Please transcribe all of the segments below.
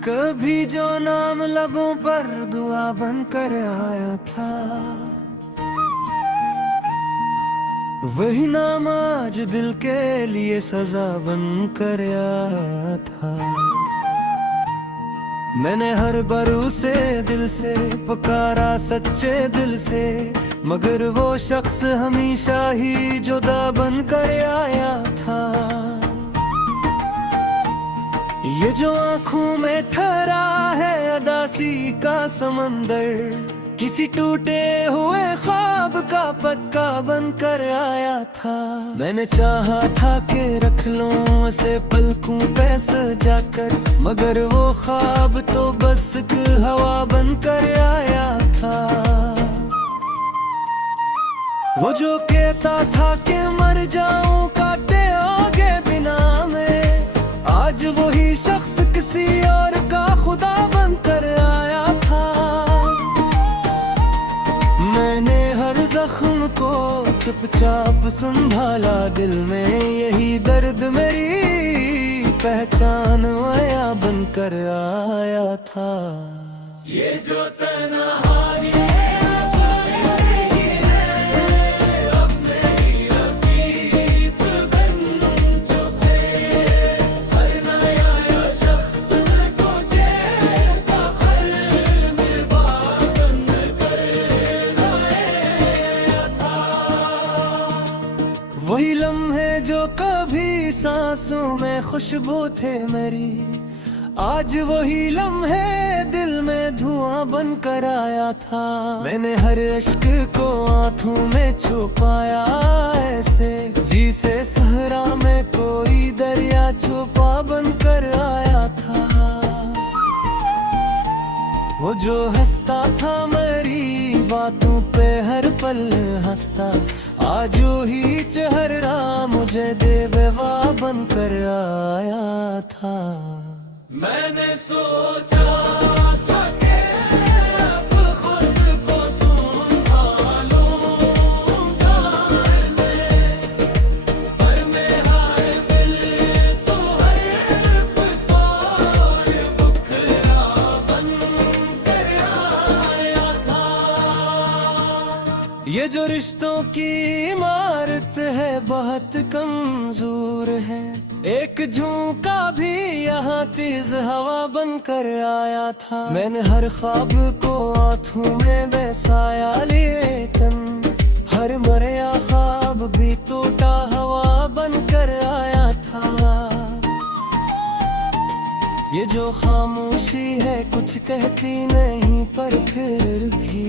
कभी जो नाम लबों पर दुआ बनकर आया था, वही नाम आज दिल के लिए सजा बनकर आया था। मैंने हर बरू से दिल से पुकारा सच्चे दिल से, मगर वो शख्स हमेशा ही जुदा बनकर आया था। ये जो आँखों में ठहरा है अदासी का समंदर, किसी टूटे हुए ख्वाब का पक्का बनकर आया था। मैंने चाहा था कि रख लूं उसे पलकों पे सजाकर, मगर वो ख्वाब तो बस एक हवा बनकर आया था। वो जो कहता था कि मर जाऊं काटे आगे बिना में, आज वही शख्स किसी और का खुदा बनकर आया था। मैंने हर जख्म को चुपचाप संभाला दिल में, यही दर्द मेरी पहचान माया बनकर आया था। ये जो तन्हाई वही लम्हे जो कभी सांसों में खुशबू थे मेरी, आज वही लम्हे दिल में धुआं बनकर आया था। मैंने हर इश्क को आंखों में छुपाया ऐसे, जिसे सहरा में कोई दरिया छुपा बनकर आया था। वो जो हंसता था मेरी बातों पे हर पल हंसता, आज ही चेहरा मुझे बेवफा बनकर आया था। मैंने सोचा था कि अब खुद को संभालूंगा मैं, पर मेरा दिल तो हर पल बुखरा बनकर आया था। ये जो रिश्तों की इमारत है बहुत कमजोर है, एक झोंका भी यहाँ तेज हवा बनकर आया था। मैंने हर ख्वाब को आंखों में बसाया, लेकिन हर मरया ख्वाब भी टूटा हवा बनकर आया था। ये जो खामोशी है कुछ कहती नहीं, पर फिर भी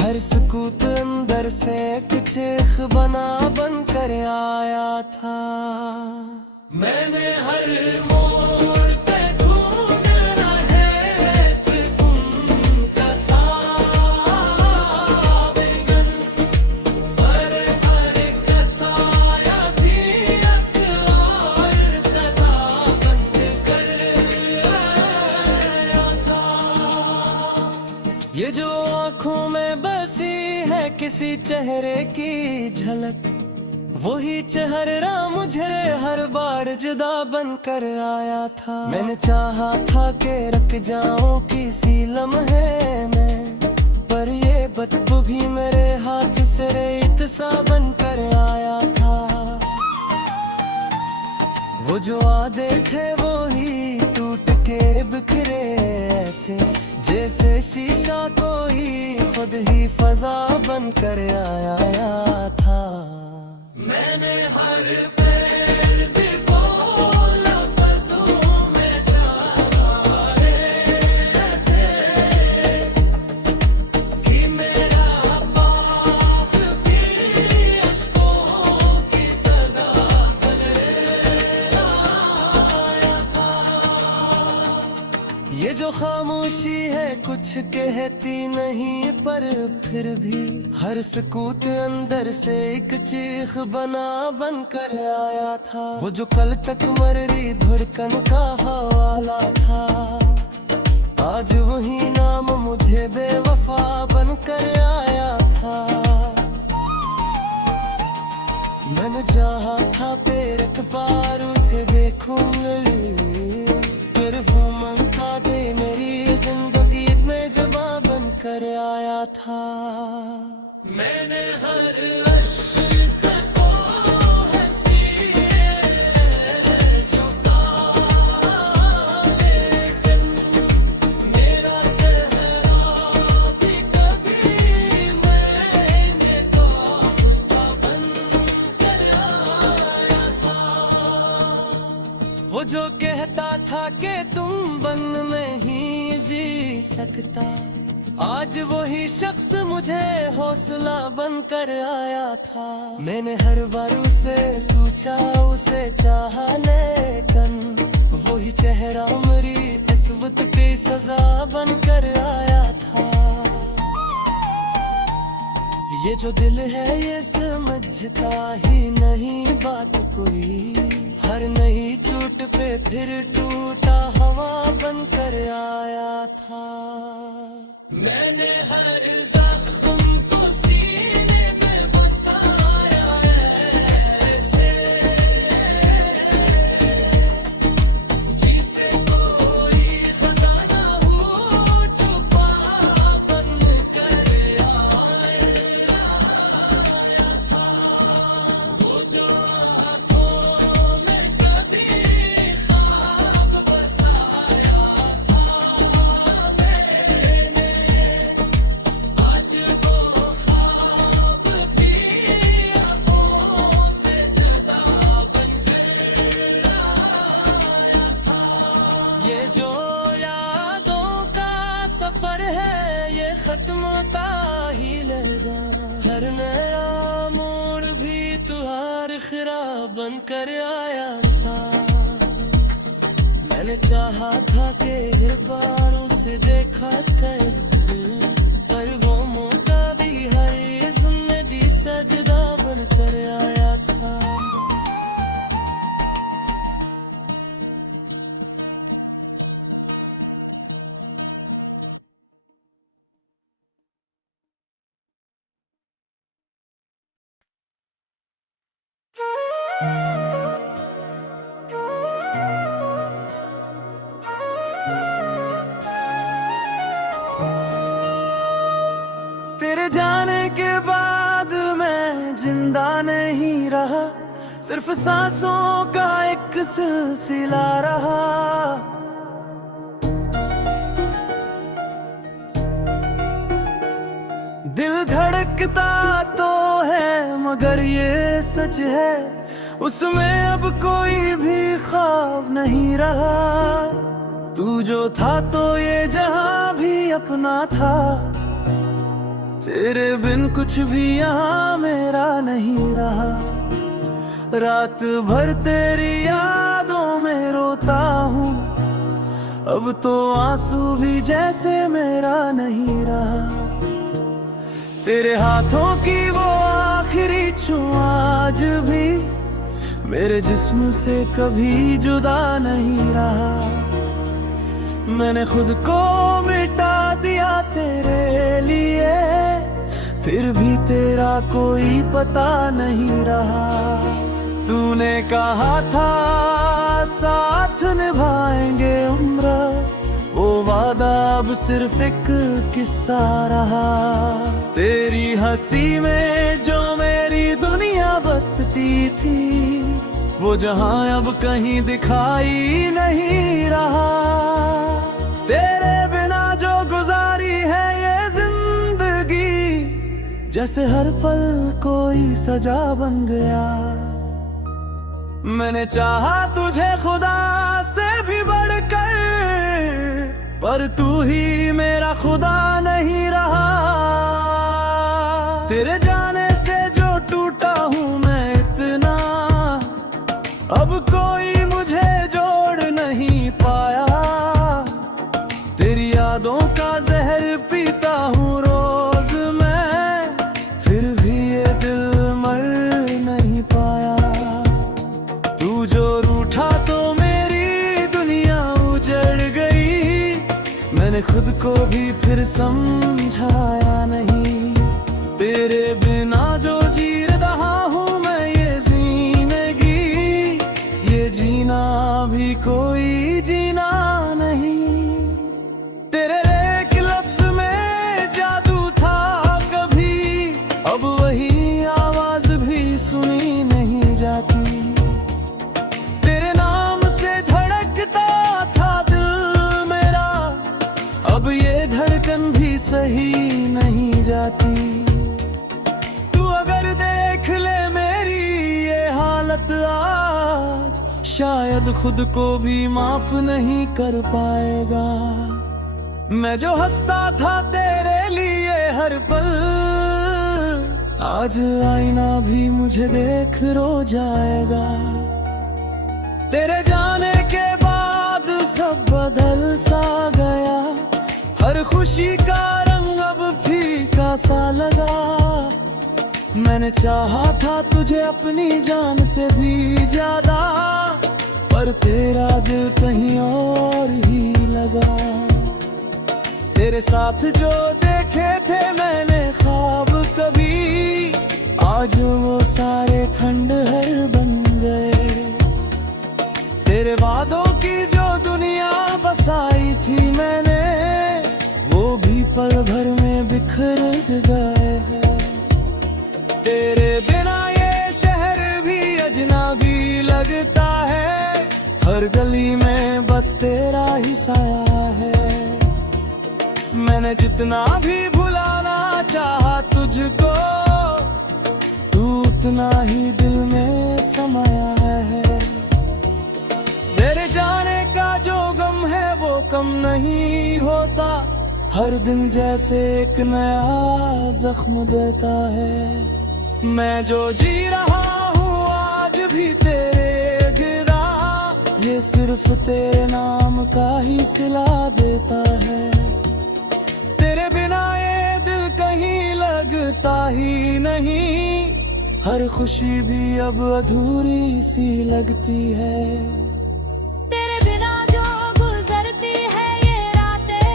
हर सुकूत अंदर से एक चीख बना बनकर आया था। मैंने हर मोड़ पे ढूंढना है सुकून का साबिगन, पर हर एक साया भी एक और सजा बनकर आया था। ये जो आँखों में बसी है किसी चेहरे की झलक, वही चेहरा मुझे हर बार जुदा बनकर आया था। मैंने चाहा था कि रख जाऊं किसी लम्हे में, पर ये बदबू भी मेरे हाथ से रेत सा बनकर आया था। वो जो वादे थे वो ही टूट के बिखरे ऐसे, जैसे शीशा कोई खुद ही फजा बनकर आया था। मैंने हर पैर को लफ्ज़ों में चाहा ऐसे, कि मेरा माफ भी अश्कों की सदा बन आया था। ये जो खामोशी है कुछ कहती नहीं, पर फिर भी हर सुकूत अंदर से एक चीख बना बनकर आया था। वो जो कल तक मर्री धड़कन का हवाला था, आज वही नाम मुझे बेवफा बनकर आया था। मैंने चाहा था पेड़ के पारों से देखूं, फिर वो मनता दे वो जो कहता था कि तुम बन नहीं जी सकता, आज वही शख्स मुझे हौसला बनकर आया था। मैंने हर बार उसे सोचा, उसे चाहा, लेकिन वही चेहरा मेरी किस्मत की सजा बनकर आया था। ये जो दिल है ये समझता ही नहीं बात कोई, हर नई चोट पे फिर टूटा हवा बनकर आया था। मैंने हर जख्म को सीने में बसाया ऐसे, जिसे कोई खजाना हो छुपा बनकर आया था। वो जो आँखों में कभी ख्वाब बसाया था मैंने, आज वो ख्वाब भी आँखों से जुदा बनकर आया था। ये जो यादों का सफर है ये खत्म होता ही रह जा, हर नया मोड़ भी तुहार खराब बनकर आया था। मैंने चाहा था कि एक बार उसे देखा कर, पर वो मौका भी हर जिंदगी सजदा बनकर आया था। तेरे जाने के बाद मैं जिंदा नहीं रहा, सिर्फ सांसों का एक सिलसिला रहा। दिल धड़कता तो है मगर ये सच है, उसमें अब कोई भी ख्वाब नहीं रहा। तू जो था तो ये जहां भी अपना था, तेरे बिन कुछ भी यहाँ मेरा नहीं रहा। रात भर तेरी यादों में रोता हूँ, अब तो आंसू भी जैसे मेरा नहीं रहा। तेरे हाथों की वो आखिरी छुआ आज भी मेरे जिस्म से कभी जुदा नहीं रहा। मैंने खुद को मिटा दिया तेरे लिए, फिर भी तेरा कोई पता नहीं रहा। तूने कहा था साथ निभाएंगे उम्र, वो वादा अब सिर्फ एक किस्सा रहा। तेरी हंसी में जो मेरी दुनिया बसती थी, वो जहां अब कहीं दिखाई नहीं रहा। तेरे बिना जो गुजारी है ये जिंदगी, जैसे हर पल कोई सजा बन गया। मैंने चाहा तुझे खुदा से भी बढ़कर, पर तू ही मेरा खुदा नहीं रहा। तेरे जाने से जो टूटा हूँ मैं इतना, अब कोई मुझे जोड़ नहीं पाया। तेरी यादों का जहर पीता हूँ रोज मैं, फिर भी ये दिल मर नहीं पाया। तू जो रूठा तो मेरी दुनिया उजड़ गई, मैंने खुद को भी फिर समझाया नहीं। तेरे बिना जो जी रहा हूँ मैं ये जिंदगी, ये जीना भी कोई जीना नहीं। तेरे एक लफ्ज में जादू था कभी, अब वही आवाज भी सुनी नहीं जाती। तेरे नाम से धड़कता था दिल मेरा, अब ये धड़कन भी सही नहीं जाती। तू अगर देख ले मेरी ये हालत आज, शायद खुद को भी माफ नहीं कर पाएगा। मैं जो हंसता था तेरे लिए हर पल, आज आईना भी मुझे देख रो जाएगा। तेरे जाने के बाद सब बदल सा गया, हर खुशी का रंग अब फीका सा लगा। मैंने चाहा था तुझे अपनी जान से भी ज्यादा, पर तेरा दिल कहीं और ही लगा। तेरे साथ जो देखे थे मैंने ख्वाब कभी, आज वो सारे खंडहर बन गए। तेरे वादों की जो दुनिया बसाई थी मैंने, वो भी पल भर में बिखर गए हैं। तेरे बिना ये शहर भी अजनबी लगता है, हर गली में बस तेरा ही साया है। मैंने जितना भी भुलाना चाहा तुझको, तू उतना ही दिल में समाया है। तेरे जाने का जो गम है वो कम नहीं होता, हर दिन जैसे एक नया जख्म देता है। मैं जो जी रहा हूँ आज भी तेरे गिरा, ये सिर्फ तेरे नाम का ही सिला देता है। तेरे बिना ये दिल कहीं लगता ही नहीं, हर खुशी भी अब अधूरी सी लगती है। तेरे बिना जो गुजरती है ये रातें,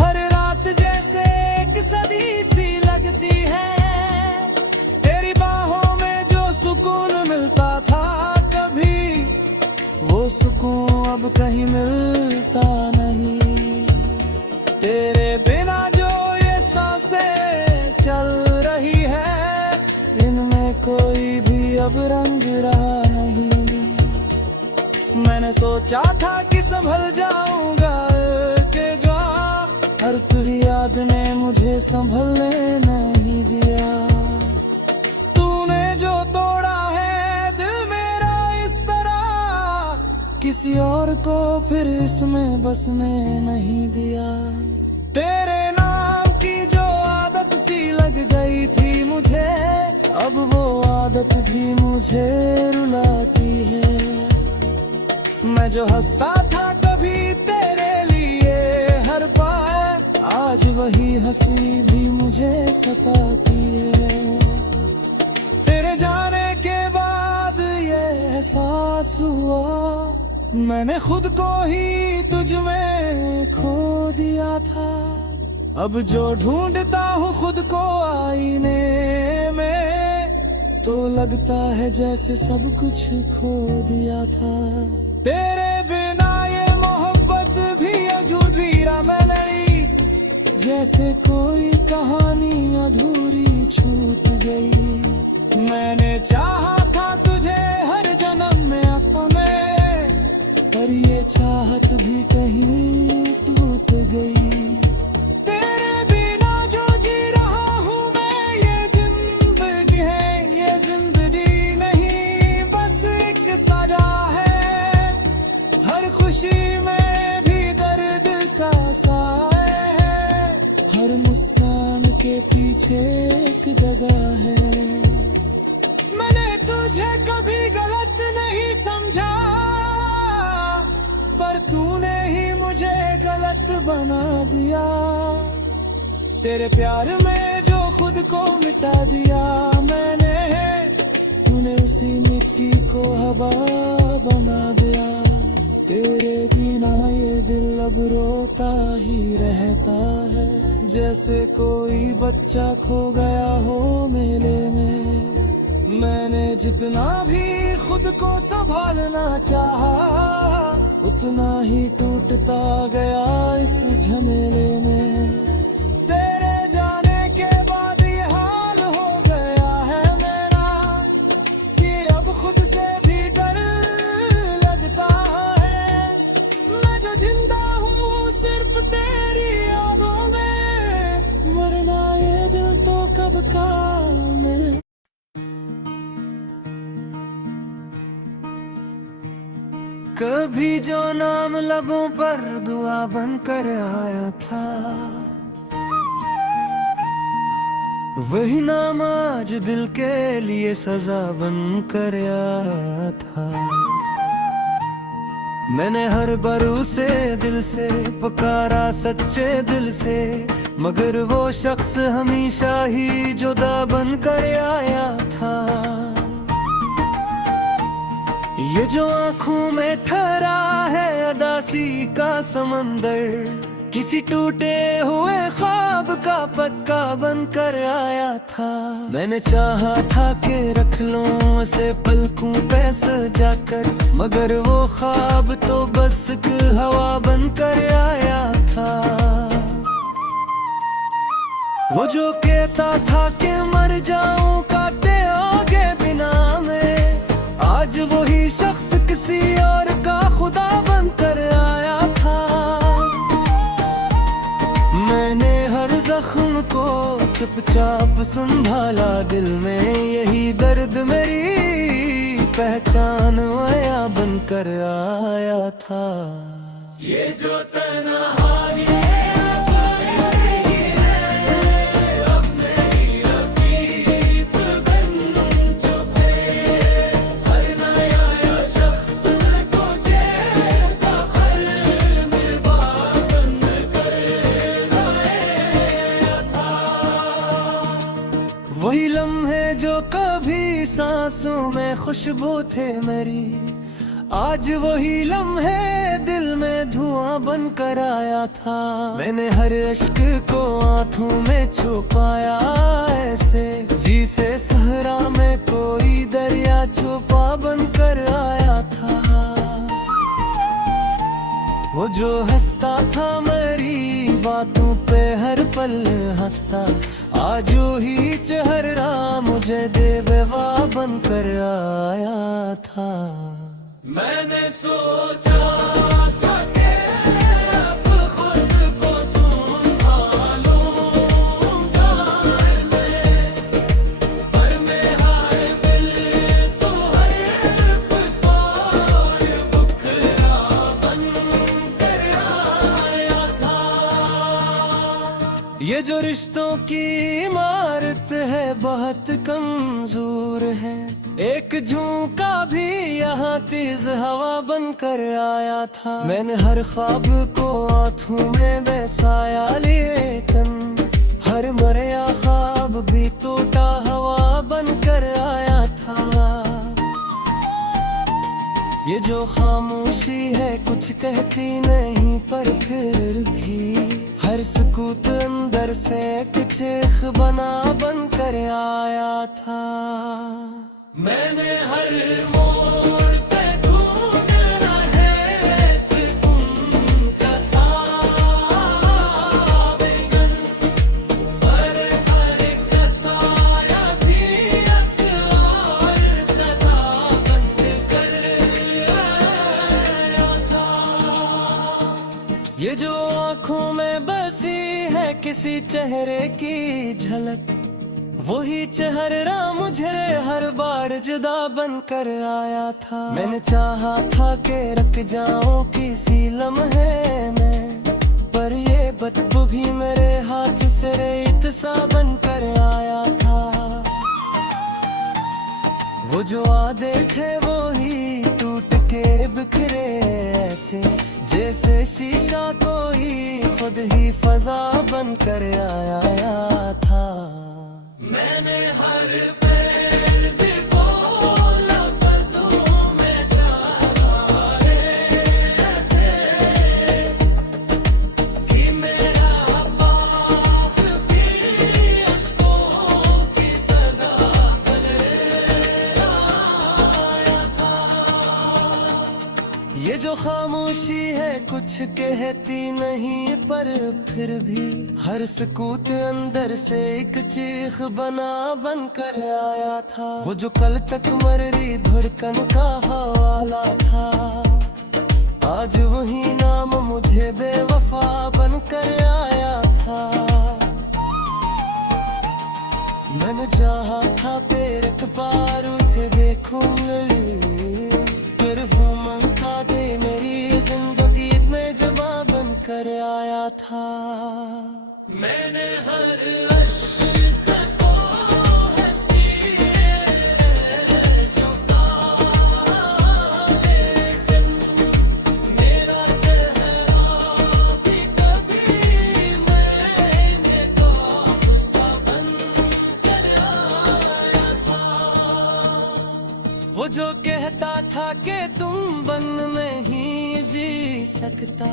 हर रात जैसे एक सदी सी लगती है। तेरी बाहों में जो सुकून मिलता था कभी, वो सुकून अब कहीं मिलता नहीं। तेरे बिना जो ये सांसें चल रही है, इनमें कोई भी अब रंग रहा नहीं। मैंने सोचा था कि संभल जाऊंगा के गा, हर तेरी याद ने मुझे संभलने नहीं दिया। तूने जो तोड़ा है दिल मेरा इस तरह, किसी और को फिर इसमें बसने नहीं दिया। तेरे नाम की जो आदत सी लग गई थी मुझे, अब वो आदत भी मुझे रुलाती है। मैं जो हंसता था कभी तेरे लिए हर पल, आज वही हंसी भी मुझे सताती है। तेरे जाने के बाद ये एहसास हुआ, मैंने खुद को ही तुझ में खो दिया था। अब जो ढूंढता हूँ खुद को आईने में, तो लगता है जैसे सब कुछ खो दिया था। तेरे बिना ये मोहब्बत भी अधूरी रमनई, जैसे कोई कहानी अधूरी छूट गई। मैंने चाहा था तुझे हर जन्म में अपने, पर ये चाहत भी कहीं टूट गई। तेरे बिना जो जी रहा हूँ मैं, ये जिंदगी है ये जिंदगी नहीं, बस एक सजा है। हर खुशी में भी दर्द का साया है, हर मुस्कान के पीछे एक दगा है। मैंने तुझे कभी गलत नहीं समझा, पर तूने ही मुझे गलत बना दिया। तेरे प्यार में जो खुद को मिटा दिया मैंने, तूने उसी मिट्टी को हवा बना दिया। तेरे बिना ये दिल अब रोता ही रहता है, जैसे कोई बच्चा खो गया हो मेले में। मैंने जितना भी खुद को संभालना चाहा, उतना ही टूटता गया इस झमेले में। तेरे जाने के बाद ये हाल हो गया है मेरा, कि अब खुद से भी डर लगता है। मैं जो जिंदा हूँ सिर्फ तेरी यादों में, वरना ये दिल तो कब का मिल। कभी जो नाम लबों पर दुआ बनकर आया था, वही नाम आज दिल के लिए सजा बनकर आया था। मैंने हर बरू से दिल से पुकारा सच्चे दिल से, मगर वो शख्स हमेशा ही जुदा बनकर आया था। ये जो आँखों में ठहरा है अदासी का समंदर, किसी टूटे हुए ख्वाब का पक्का बनकर आया था। मैंने चाहा था कि रख लूं उसे पलकों पे सजाकर, मगर वो ख्वाब तो बस एक हवा बनकर आया था। वो जो कहता था कि मर जाऊं काटे आगे बिना में, आज वही शख्स किसी और का खुदा बनकर आया था। मैंने हर जख्म को चुपचाप संभाला दिल में, यही दर्द मेरी पहचान माया बनकर आया था। ये जो तन्हाई वही लम्हे जो कभी सांसों में खुशबू थे मेरी, आज वही लम्हे दिल में धुआं बनकर आया था। मैंने हर इश्क को आंखों में छुपाया ऐसे, जिसे सहरा में कोई दरिया छुपा बनकर आया था। वो जो हंसता था मेरी बातों पे हर पल हंसता, आज ही चेहरा मुझे बेवफा बनकर आया था। मैंने सोचा था कि अब खुद को संभालूंगा पर मेरा दिल तो हर पल बुकरा बनकर आया था। ये जो रिश्तों की इमारत है बहुत कमजोर है, एक झोंका भी यहाँ तेज हवा बनकर आया था। मैंने हर ख्वाब को आंखों में बसाया, लेकिन हर मरया ख्वाब भी टूटा हवा बनकर आया था। ये जो खामोशी है कुछ कहती नहीं, पर फिर भी हर सुकूत अंदर से एक चीख बना बनकर आया था। मैंने हर मोड़ पे ढूंढा है सुकून का साबिगन, पर हर एक साया भी एक और सजा बनकर आया था। ये जो आँखों में बसी है किसी चेहरे की झलक, वही चेहरा मुझे हर बार जुदा बनकर आया था। मैंने चाहा था कि रख जाऊं किसी लम्हे में, पर ये बदबू भी मेरे हाथ से रेत सा बनकर आया था। वो जो वादे थे वो ही टूट के बिखरे ऐसे, जैसे शीशा कोई खुद ही फजा बनकर आया था। मैंने हर पैर को लफ्ज़ों में चाहा ऐसे कि मेरा माफ भी अश्कों की सदा बन आया था। ये जो खामोशी है कुछ कहती नहीं, पर फिर भी हर सुकूत अंदर से एक चीख बना बनकर आया था। वो जो कल तक मर्री धड़कन का हवाला था, आज वही नाम मुझे बेवफा बनकर आया था। मैंने चाहा था फिर एक बार उसे देखूं, फिर वो ममता दे था। मैंने हर अश्क को हंसी झुका, लेकिन मेरा चेहरा भी कभी मैंने ख्वाब सा बन कर आया था। वो जो कहता था कि तुम बन नहीं जी सकता,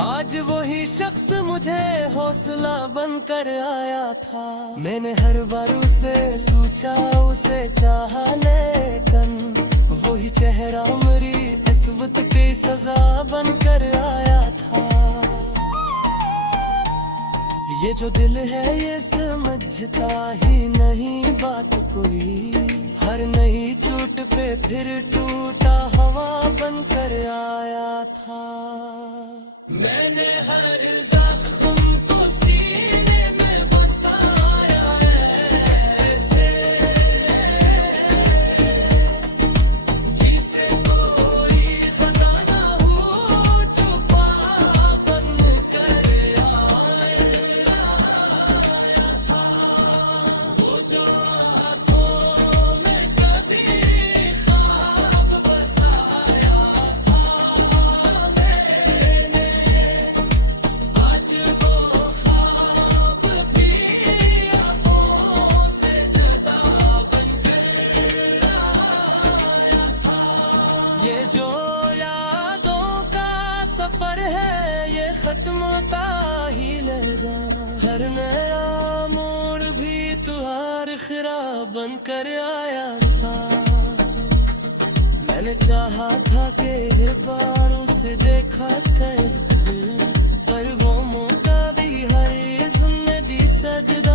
आज वही शख्स मुझे हौसला बनकर आया था। मैंने हर बार उसे सोचा, उसे चाहा, लेकिन वही चेहरा मेरी किस्मत की सजा बनकर आया था। ये जो दिल है ये समझता ही नहीं बात कोई, हर नई चोट पे फिर टूटा हवा बनकर आया था। मैंने हर जख्म को सीने में बसाया ऐसे, जिसे कोई खजाना हो छुपा बनकर आया था। वो जो आँखों में कभी ख्वाब बसाया था मैंने, आज वो ख्वाब भी आँखों से जुदा बनकर आया था। ये जो यादों का सफर है ये खत्म होता ही लगा, हर नया मोड़ भी तुहार खिरा बनकर आया था। मैंने चाहा था कि एक बार उसे देखा कर, पर वो मौका भी हर जिंदगी सजदा